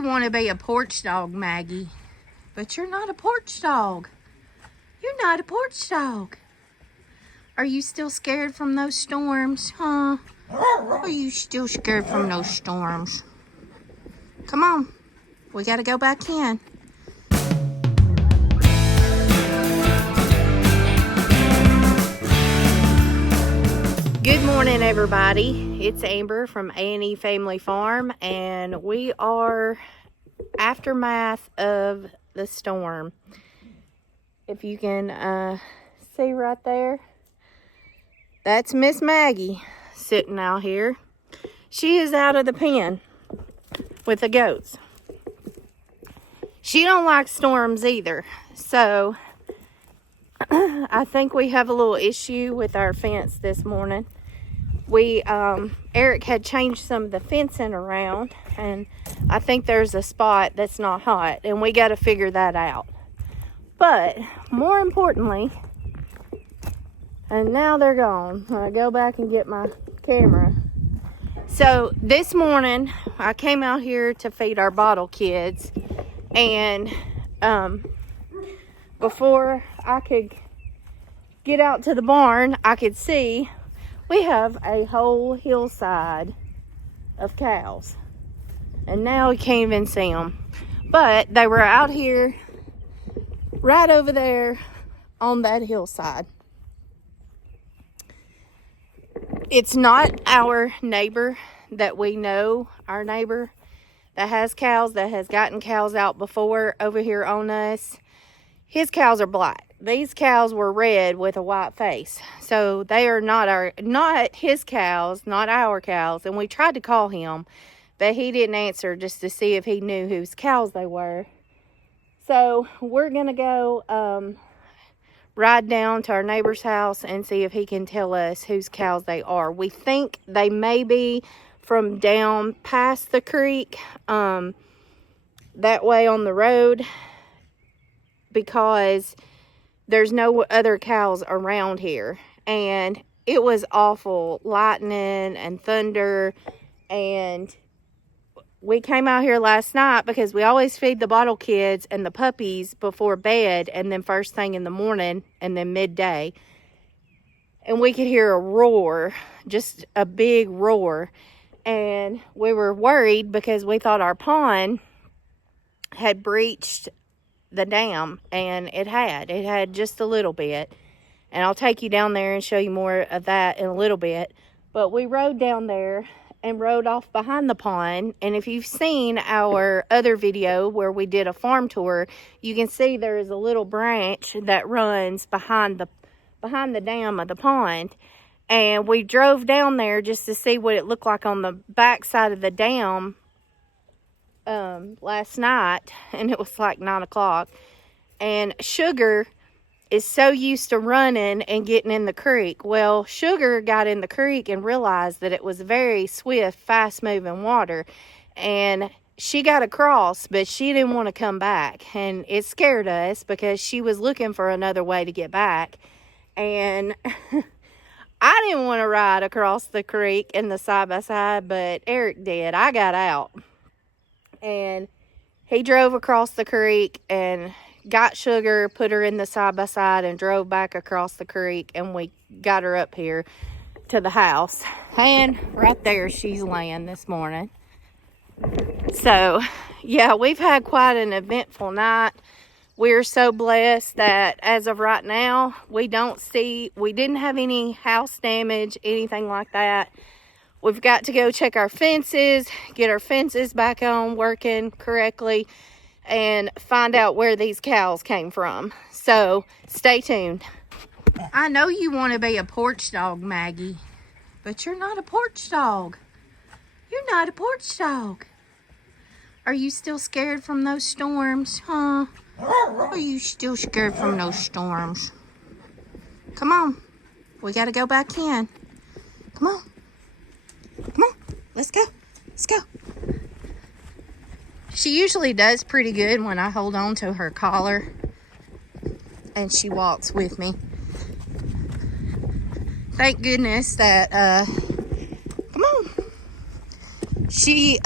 you want to be a porch dog, Maggie, but you're not a porch dog. You're not a porch dog. Are you still scared from those storms, huh? Are you still scared from those storms? Come on, we gotta go back in. Good morning, everybody. It's Amber from A&E Family Farm, and we are aftermath of the storm. If you can see right there, that's Miss Maggie sitting out here. She is out of the pen with the goats. She don't like storms either, so I think we have a little issue with our fence this morning. Eric had changed some of the fencing around, and I think there's a spot that's not hot, and we got to figure that out. But more importantly, and now they're gone. I go back and get my camera. So this morning, I came out here to feed our bottle kids, and before I could get out to the barn, I could see we have a whole hillside of cows, and now we can't even see them. But they were out here right over there on that hillside. It's not our neighbor that we know, our neighbor that has cows, that has gotten cows out before over here on us. His cows are black. These cows were red with a white face. So they are not his cows, not our cows. And we tried to call him, but he didn't answer just to see if he knew whose cows they were. So we're going to go ride down to our neighbor's house and see if he can tell us whose cows they are. We think they may be from down past the creek, that way on the road, because there's no other cows around here. And it was awful lightning and thunder, and we came out here last night because we always feed the bottle kids and the puppies before bed, and then first thing in the morning, and then midday. And we could hear a roar, just a big roar. And we were worried because we thought our pond had breached the dam, and it had just a little bit. And I'll take you down there and show you more of that in a little bit. But we rode down there and rode off behind the pond, and if you've seen our other video where we did a farm tour, you can see there is a little branch that runs behind the dam of the pond. And we drove down there just to see what it looked like on the back side of the dam last night, and it was like 9 o'clock. And Sugar is so used to running and getting in the creek. Well, Sugar got in the creek and realized that it was very swift, fast-moving water. And she got across, but she didn't want to come back. And it scared us because she was looking for another way to get back. And I didn't want to ride across the creek in the side-by-side, but Eric did. I got out. And he drove across the creek and got Sugar, put her in the side-by-side, and drove back across the creek, and we got her up here to the house. And right there she's laying this morning. So yeah, we've had quite an eventful night. We're so blessed that as of right now, we didn't have any house damage, anything like that. We've got to go check our fences, get our fences back on working correctly, and find out where these cows came from. So stay tuned. I know you want to be a porch dog, Maggie, but you're not a porch dog. You're not a porch dog. Are you still scared from those storms, huh? Are you still scared from those storms? Come on, we got to go back in. Come on. Come on, let's go. Let's go. She usually does pretty good when I hold on to her collar and she walks with me. Thank goodness that, come on. She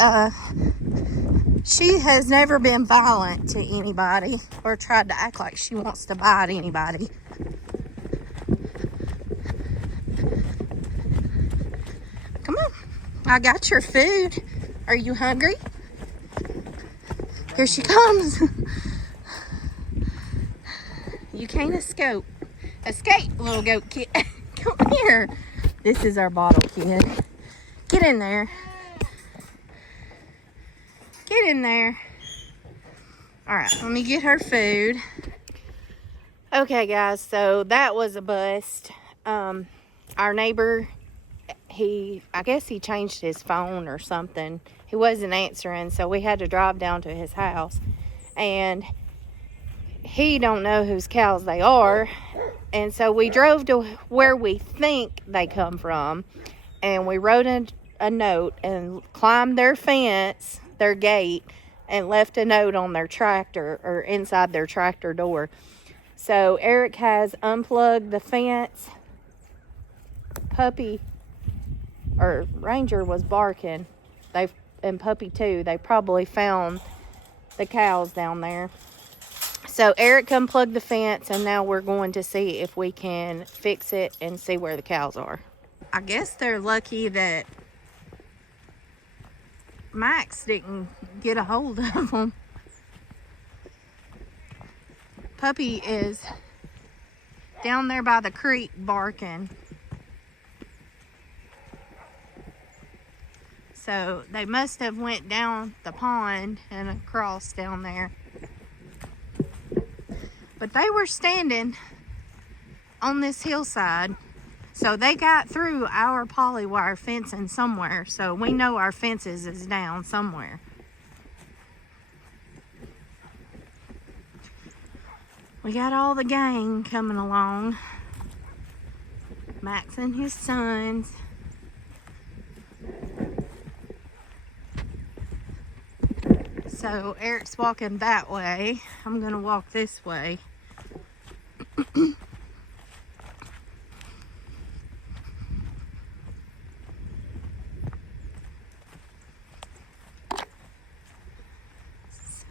She has never been violent to anybody or tried to act like she wants to bite anybody. Come on. I got your food. Are you hungry? Here she comes. You can't escape. Escape, little goat kid. Come here. This is our bottle kid. Get in there. Get in there. All right, let me get her food. Okay, guys, so that was a bust. Our neighbor, I guess he changed his phone or something. He wasn't answering, so we had to drive down to his house. And he don't know whose cows they are. And so we drove to where we think they come from. And we wrote a note and climbed their fence, their gate, and left a note on their tractor or inside their tractor door. So Eric has unplugged the fence. Puppy or Ranger was barking. And Puppy too. They probably found the cows down there. So Eric unplugged the fence, and now we're going to see if we can fix it and see where the cows are. I guess they're lucky that Max didn't get a hold of them. Puppy is down there by the creek barking. So they must have went down the pond and across down there. But they were standing on this hillside. So they got through our polywire fencing somewhere. So we know our fences is down somewhere. We got all the gang coming along. Max and his sons. So Eric's walking that way. I'm gonna walk this way.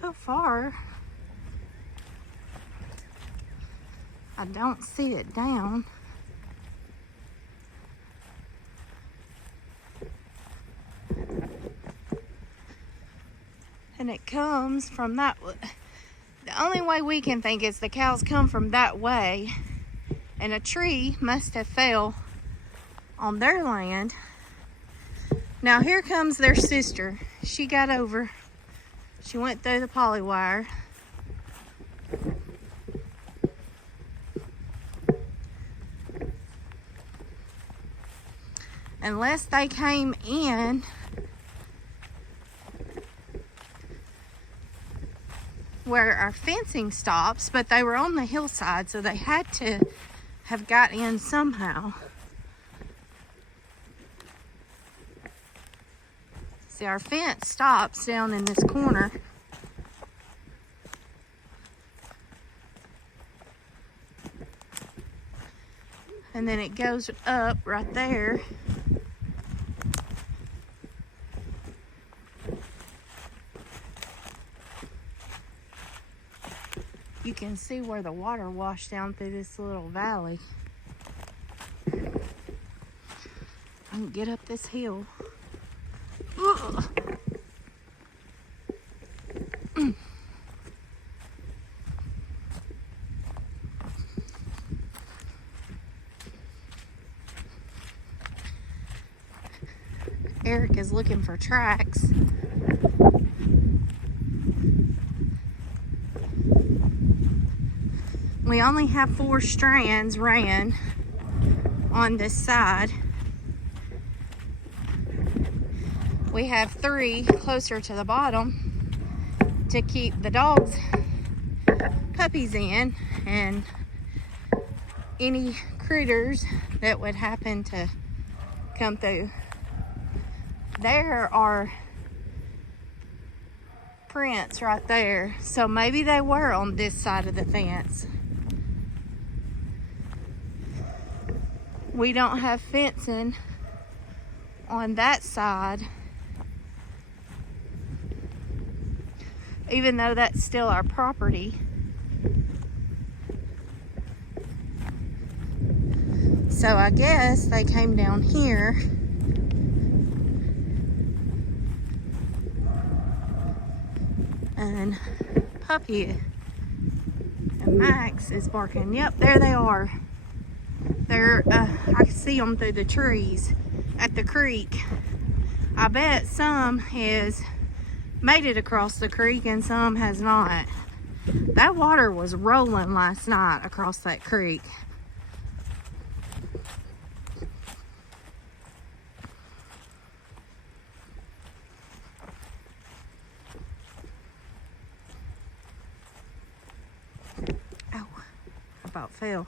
So far, I don't see it down. And it comes from that way. The only way we can think is the cows come from that way, and a tree must have fell on their land. Now here comes their sister. She got over. She went through the polywire. Unless they came in where our fencing stops, but they were on the hillside, so they had to have got in somehow. See, our fence stops down in this corner. And then it goes up right there. You can see where the water washed down through this little valley. I can get up this hill. Ugh. Eric is looking for tracks. We only have 4 strands ran on this side. We have 3 closer to the bottom to keep the dogs, puppies in, and any critters that would happen to come through. There are prints right there, so maybe they were on this side of the fence. We don't have fencing on that side. even though that's still our property. So I guess they came down here and Puppy and Max is barking. Yep, there they are. They're, I can see them through the trees at the creek. I bet some has made it across the creek and some has not. That water was rolling last night across that creek. Oh, I about fell.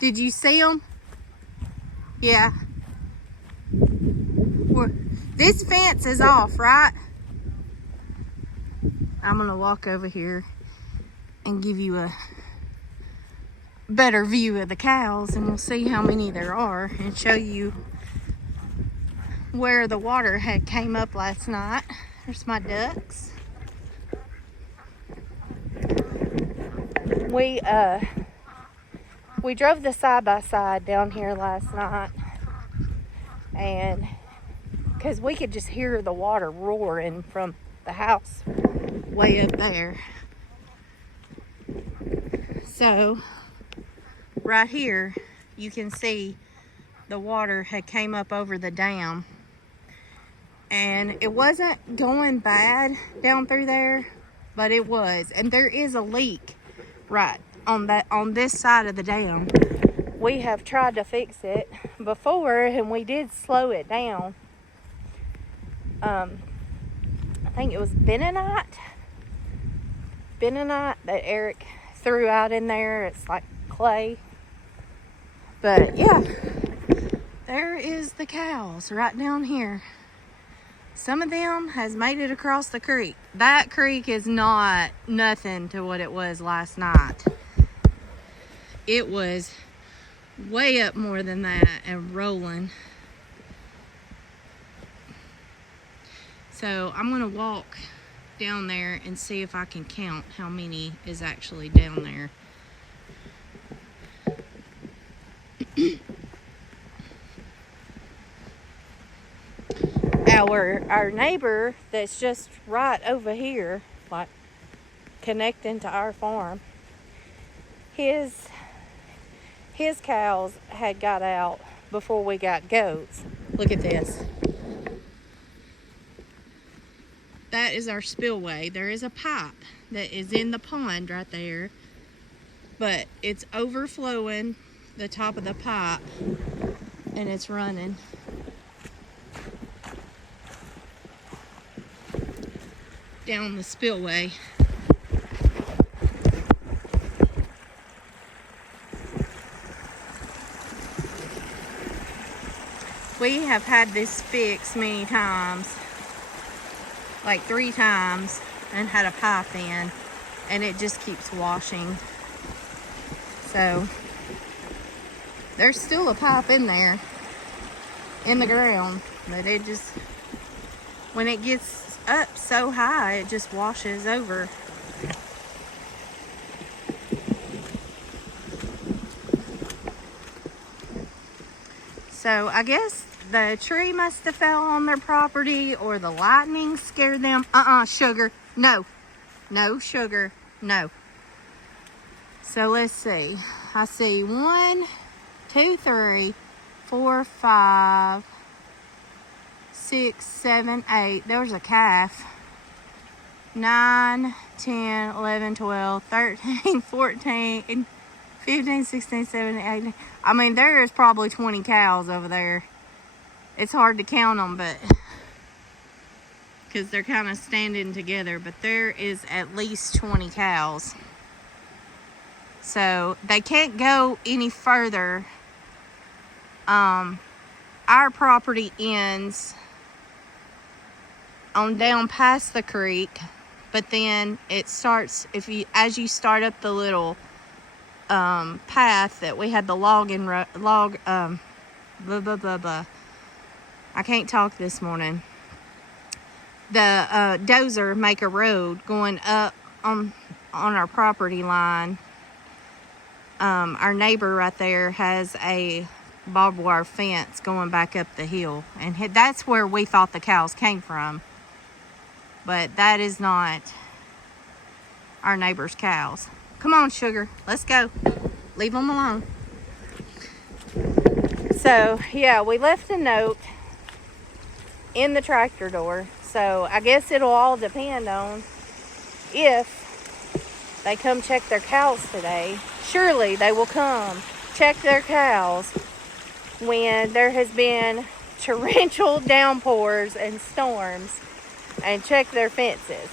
Did you see them? Yeah. This fence is off, right? I'm gonna walk over here and give you a better view of the cows, and we'll see how many there are and show you where the water had came up last night. There's my ducks. We drove the side-by-side down here last night, and because we could just hear the water roaring from the house way up there. So right here you can see the water had came up over the dam, and it wasn't going bad down through there, but it was, and there is a leak right on this side of the dam. We have tried to fix it before, and we did slow it down. I think it was bentonite that Eric threw out in there. It's like clay. But yeah, there is the cows right down here. Some of them has made it across the creek. That creek is not nothing to what it was last night. It was way up more than that and rolling. So I'm gonna walk down there and see if I can count how many is actually down there. Our neighbor that's just right over here, like connecting to our farm, his cows had got out before we got goats. Look at this. That is our spillway. There is a pipe that is in the pond right there, but it's overflowing the top of the pipe and it's running. Down the spillway. We have had this fixed many times, like 3 times, and had a pipe in, and it just keeps washing. So there's still a pipe in there in the ground, but it just, when it gets up so high, it just washes over. So I guess the tree must have fell on their property, or the lightning scared them. Sugar, no. No, Sugar, no. So let's see. I see 1, 2, 3, 4, 5, 6, 7, 8. There's a calf. 9, 10, 11, 12, 13, 14, 15, 16, 17, 18. I mean, there is probably 20 cows over there. It's hard to count them, but because they're kind of standing together, but there is at least 20 cows. So they can't go any further. Our property ends on down past the creek, but then it starts, as you start up the little path that we had the I can't talk this morning. the dozer make a road going up on our property line. Our neighbor right there has a barbed wire fence going back up the hill, and that's where we thought the cows came from, but that is not our neighbor's cows. Come on, Sugar, let's go. Leave them alone. So yeah, we left a note in the tractor door, so I guess it'll all depend on if they come check their cows today. Surely they will come check their cows when there has been torrential downpours and storms, and check their fences.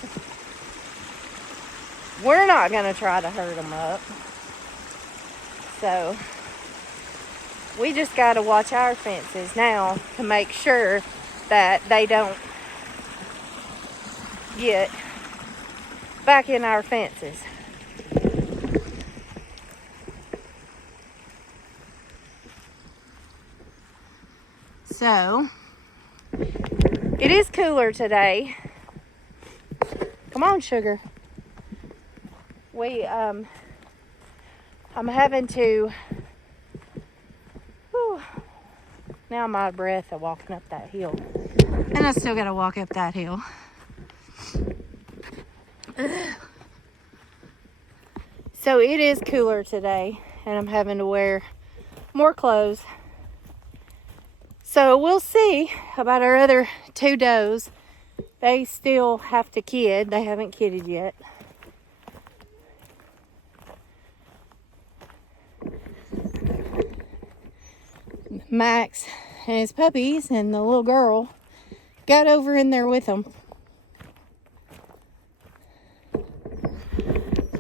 We're not going to try to herd them up. So we just got to watch our fences now to make sure that they don't get back in our fences. So it is cooler today. Come on, Sugar. I'm having to, now I'm out of breath of walking up that hill. And I still gotta walk up that hill. So it is cooler today, and I'm having to wear more clothes. So we'll see about our other 2 does. They still have to kid. They haven't kidded yet. Max and his puppies and the little girl got over in there with them,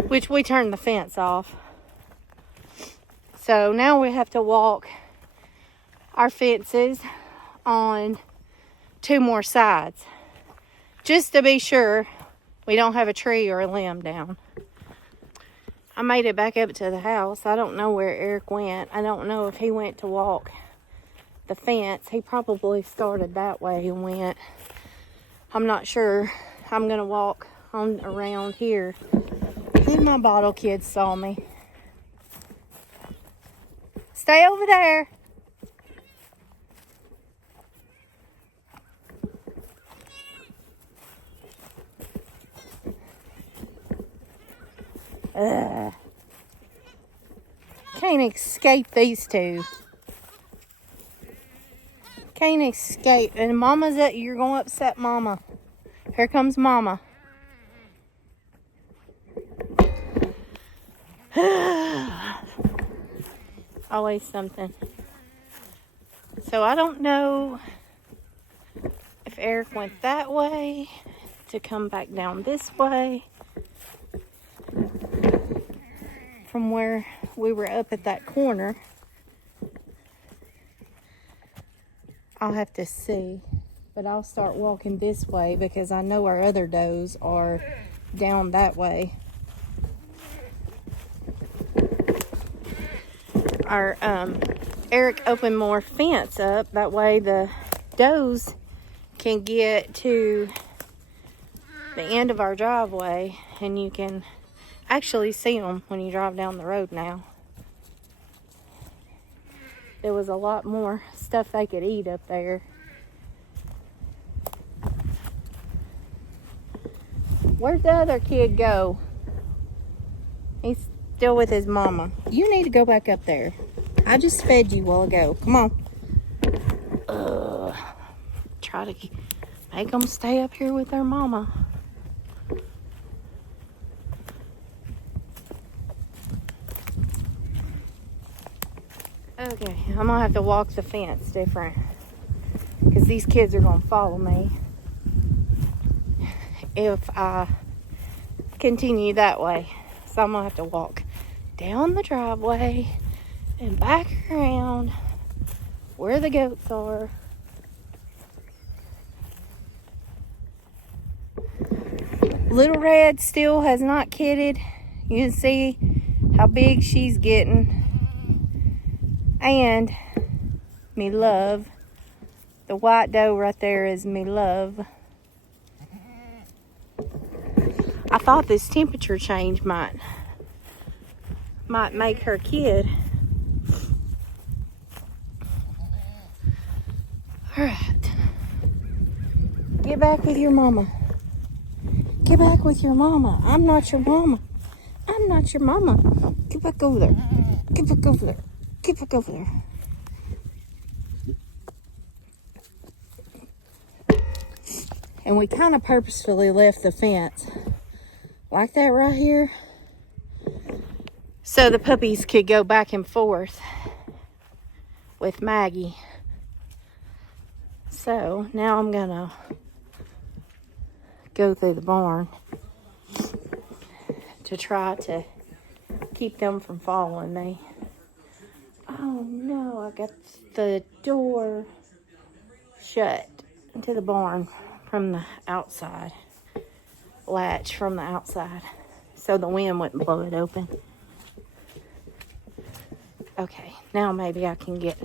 which we turned the fence off. So now we have to walk our fences on 2 more sides, just to be sure we don't have a tree or a limb down. I made it back up to the house. I don't know where Eric went. I don't know if he went to walk the fence. He probably started that way and went. I'm not sure. I'm gonna walk on around here. And my bottle kids saw me. Stay over there. Can't escape these 2. Can't escape. And Mama's at you're gonna upset Mama. Here comes Mama. Always something. So I don't know if Eric went that way to come back down this way from where we were up at that corner. I'll have to see, but I'll start walking this way because I know our other does are down that way. Our Eric opened more fence up, that way the does can get to the end of our driveway, and you can actually see them when you drive down the road now. There was a lot more stuff they could eat up there. Where'd the other kid go? He's still with his mama. You need to go back up there. I just fed you a while ago. Come on. Try to make them stay up here with their mama. Okay, I'm gonna have to walk the fence different because these kids are gonna follow me if I continue that way. So I'm gonna have to walk down the driveway and back around where the goats are. Little Red still has not kidded. You can see how big she's getting. And me love, the white doe right there is me love. thought this temperature change might make her kid. All right. Get back with your mama. Get back with your mama. I'm not your mama. I'm not your mama. Get back over there. Get back over there. Get back over there. And we kind of purposefully left the fence like that right here, so the puppies could go back and forth with Maggie. So now I'm gonna go through the barn to try to keep them from following me. Oh no, I got the door shut to the barn from the outside, latch from the outside, so the wind wouldn't blow it open. Okay, now maybe I can get,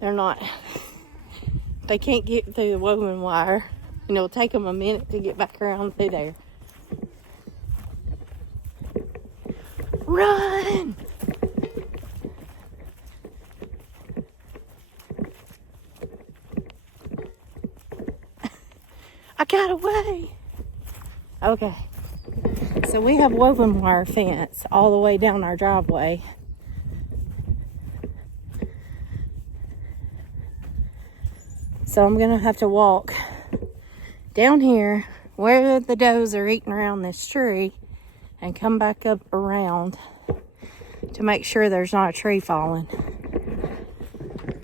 they can't get through the woven wire, and it'll take them a minute to get back around through there. Run! I got away. Okay, so we have woven wire fence all the way down our driveway. So I'm gonna have to walk down here where the does are eating around this tree and come back up around to make sure there's not a tree falling.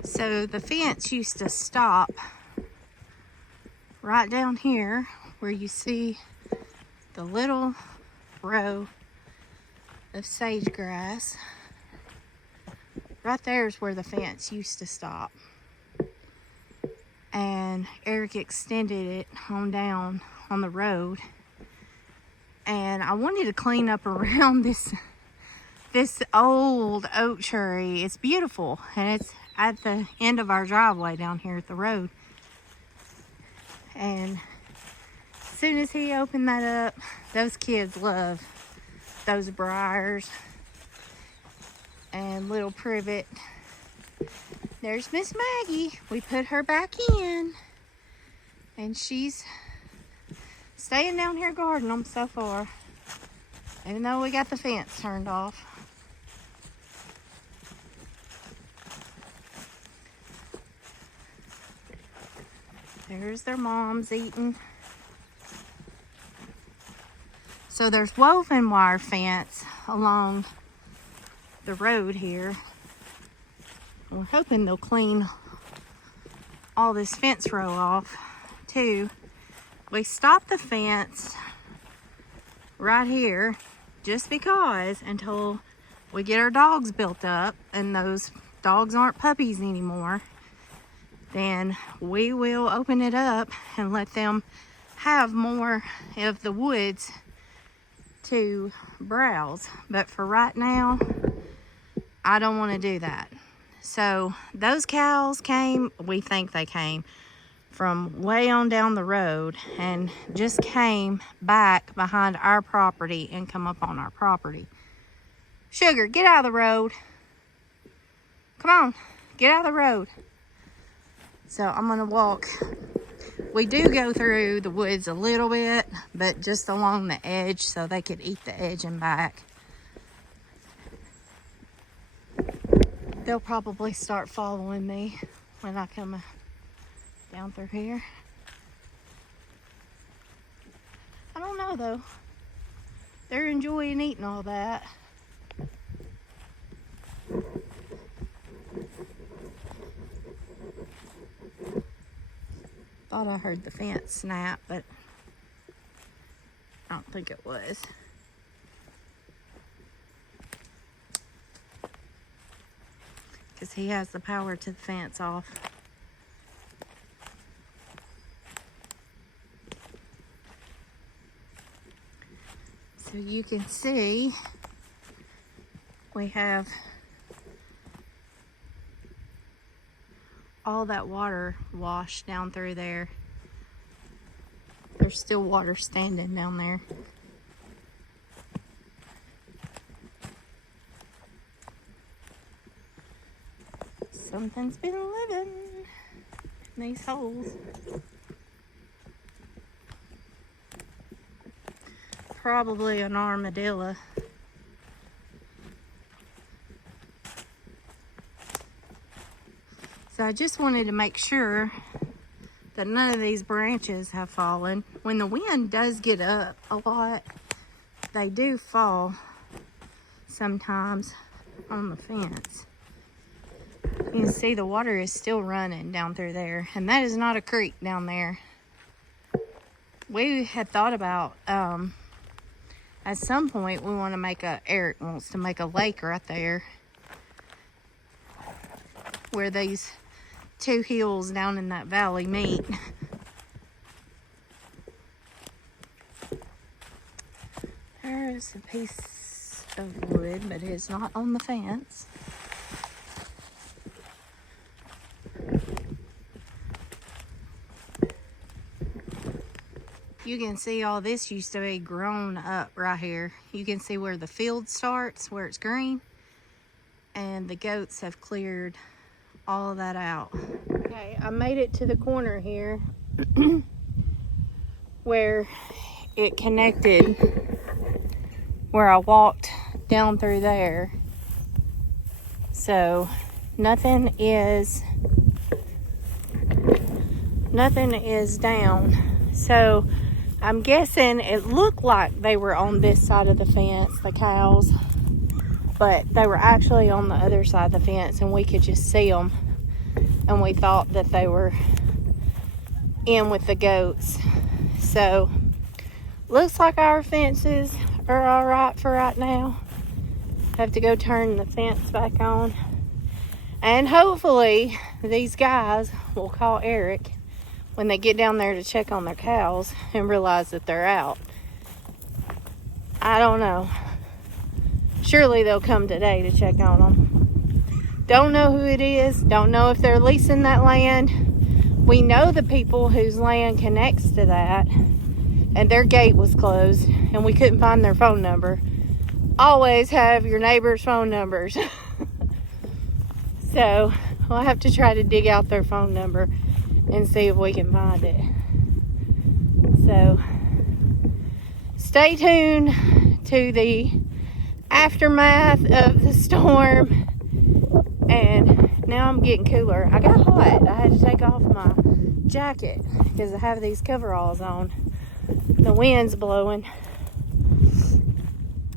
So the fence used to stop right down here where you see the little row of sage grass. Right there is where the fence used to stop. And Eric extended it on down on the road. And I wanted to clean up around this old oak tree. It's beautiful, and it's at the end of our driveway down here at the road. And as soon as he opened that up, those kids love those briars and little privet. There's Miss Maggie. We put her back in, and she's staying down here guarding them so far, even though we got the fence turned off. There's their moms eating. So there's woven wire fence along the road here. We're hoping they'll clean all this fence row off too. We stopped the fence right here just because, until we get our dogs built up and those dogs aren't puppies anymore. Then we will open it up and let them have more of the woods to browse. But for right now, I don't want to do that. So those cows came, we think they came from way on down the road and just came back behind our property and come up on our property. Sugar, get out of the road. Come on, get out of the road. So I'm gonna walk. We do go through the woods a little bit, but just along the edge so they could eat the edge and back. They'll probably start following me when I come down through here. I don't know though. They're enjoying eating all that. Thought I heard the fence snap, but I don't think it was. Because he has the power to the fence off. So you can see we have all that water washed down through there. There's still water standing down there. Something's been living in these holes. Probably an armadillo. So I just wanted to make sure that none of these branches have fallen. When the wind does get up a lot, they do fall sometimes on the fence. You can see the water is still running down through there, and that is not a creek down there. We had thought about at some point we want to make Eric wants to make a lake right there where these two hills down in that valley meet. There's a piece of wood, but it's not on the fence. You can see all this used to be grown up right here. You can see where the field starts, where it's green, and the goats have cleared all of that out. Okay, I made it to the corner here where it connected, where I walked down through there. So nothing is down. So I'm guessing it looked like they were on this side of the fence, the cows, but they were actually on the other side of the fence and we could just see them, and we thought that they were in with the goats. So looks like our fences are all right for right now. Have to go turn the fence back on, and hopefully these guys will call Eric when they get down there to check on their cows and realize that they're out. I don't know. Surely they'll come today to check on them. Don't know who it is. Don't know if they're leasing that land. We know the people whose land connects to that, and their gate was closed and we couldn't find their phone number. Always have your neighbors' phone numbers. So we'll have to try to dig out their phone number and see if we can find it. So stay tuned to the aftermath of the storm. And now I'm getting cooler. I got hot. I had to take off my jacket because I have these coveralls on. The wind's blowing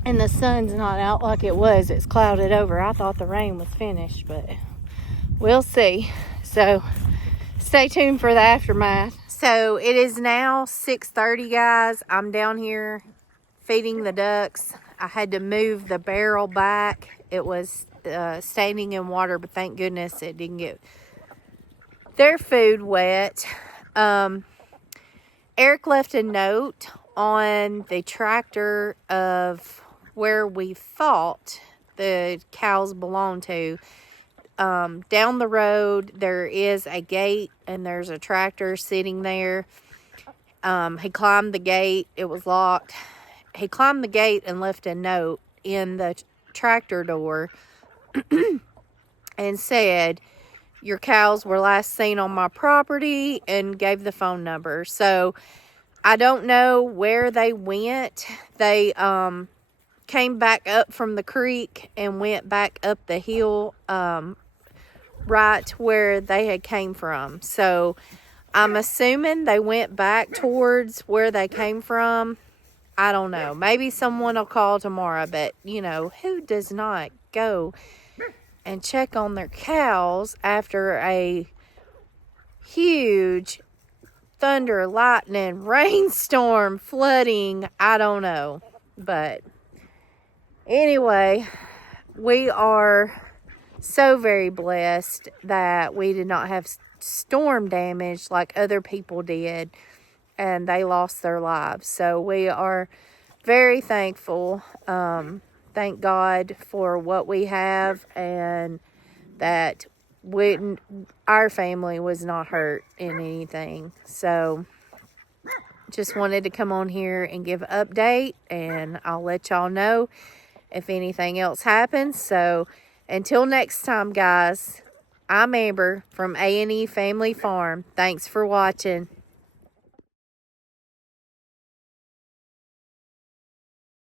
and the sun's not out like it was. It's clouded over. I thought the rain was finished, but we'll see. So stay tuned for the aftermath. So it is now 6:30, guys. I'm down here feeding the ducks. I had to move the barrel back. It was standing in water, but thank goodness it didn't get their food wet. Eric left a note on the tractor of where we thought the cows belonged to. Down the road there is a gate and there's a tractor sitting there. He climbed the gate. It was locked. He climbed the gate and left a note in the tractor door and said, "Your cows were last seen on my property," and gave the phone number. So I don't know where they went. They came back up from the creek and went back up the hill right where they had came from. So I'm assuming they went back towards where they came from. I don't know. Maybe someone will call tomorrow, but you know, who does not go and check on their cows after a huge thunder, lightning, rainstorm, flooding? I don't know. But anyway, we are so very blessed that we did not have storm damage like other people did, and they lost their lives. So we are very thankful. Thank God for what we have, and that our family was not hurt in anything. So just wanted to come on here and give an update, and I'll let y'all know if anything else happens. So until next time, guys, I'm Amber from A&E Family Farm. Thanks for watching.